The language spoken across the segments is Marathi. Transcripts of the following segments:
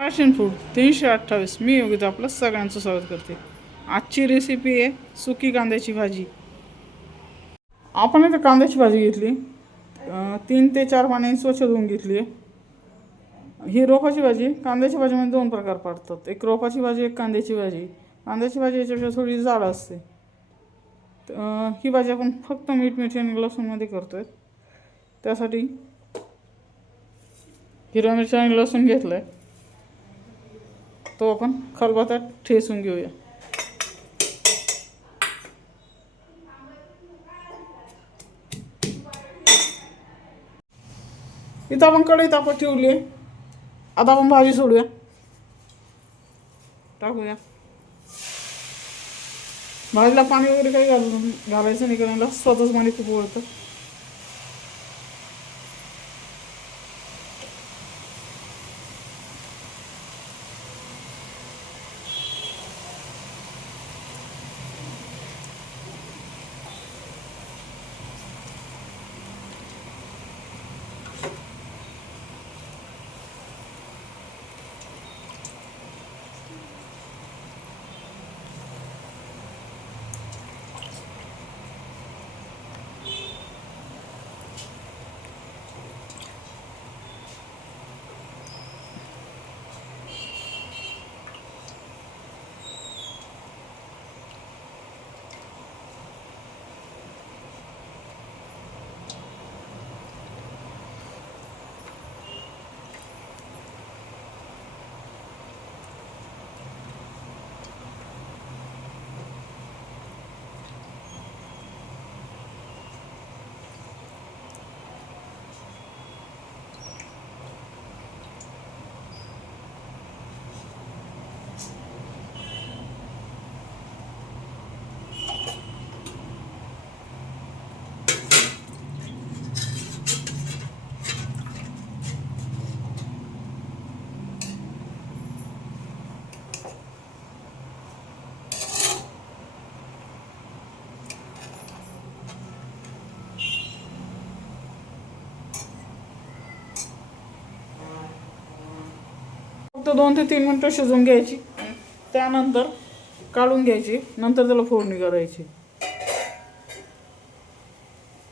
फॅशन फूड तीनशे अठ्ठावीस. मी योगिता आपलं सगळ्यांचं स्वागत करते. आजची रेसिपी आहे सुकी कांद्याची भाजी. आपण इथे कांद्याची भाजी घेतली. तीन ते चार पाण्याने स्वच्छ धुवून घेतली आहे. ही रोपाची भाजी कांद्याची भाजीमध्ये दोन प्रकार पडतात. एक रोपाची भाजी एक कांद्याची भाजी. कांद्याची भाजी याच्यापेक्षा थोडी जाड असते. ही भाजी आपण फक्त मीठ मिरची आणि लसूणमध्ये करतोय. त्यासाठी हिरव्या मिरची आणि लसूण घेतलं आहे तो आपण खलबत्यात ठेसून घेऊया. इथं आपण कढई तापत ठेवली आहे. आता आपण भाजी सोडूया. टाकूया. भाजीला पाणी वगैरे काही घालून घालायचं नाही कारण स्वतःच पाणी खूप ओळतं फक्त दोन ते तीन मिनटं शिजवून घ्यायची. त्यानंतर काढून घ्यायची. नंतर त्याला फोडणी करायची.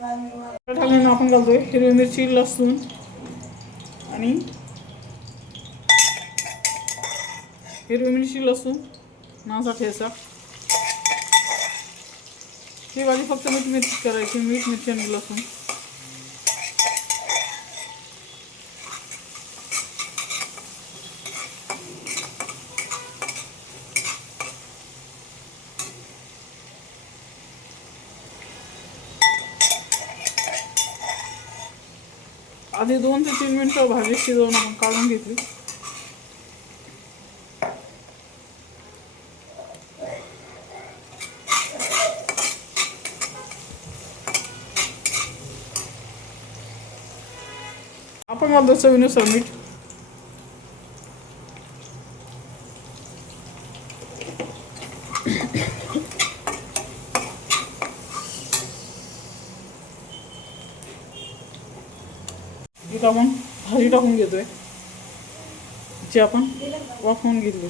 आपण घालतोय हिरवी मिरची लसूण आणि हिरवी मिरची लसूण नाचा ठेचा. ही भाजी फक्त मीठ मिरची करायची. मीठ मिरची आणि लसूण. आधी दोन ते तीन मिनटं भाजी शिजवून आपण काढून घेतली. आपण घालतो चवीनुसार मीठ इथं आपण भाजी टाकून घेतोय जी आपण वाफवून घेतली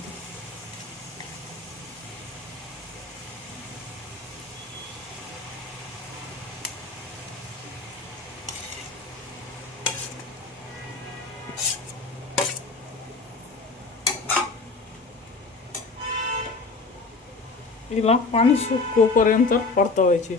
हिला पाणी सुकोपर्यंत परतवायची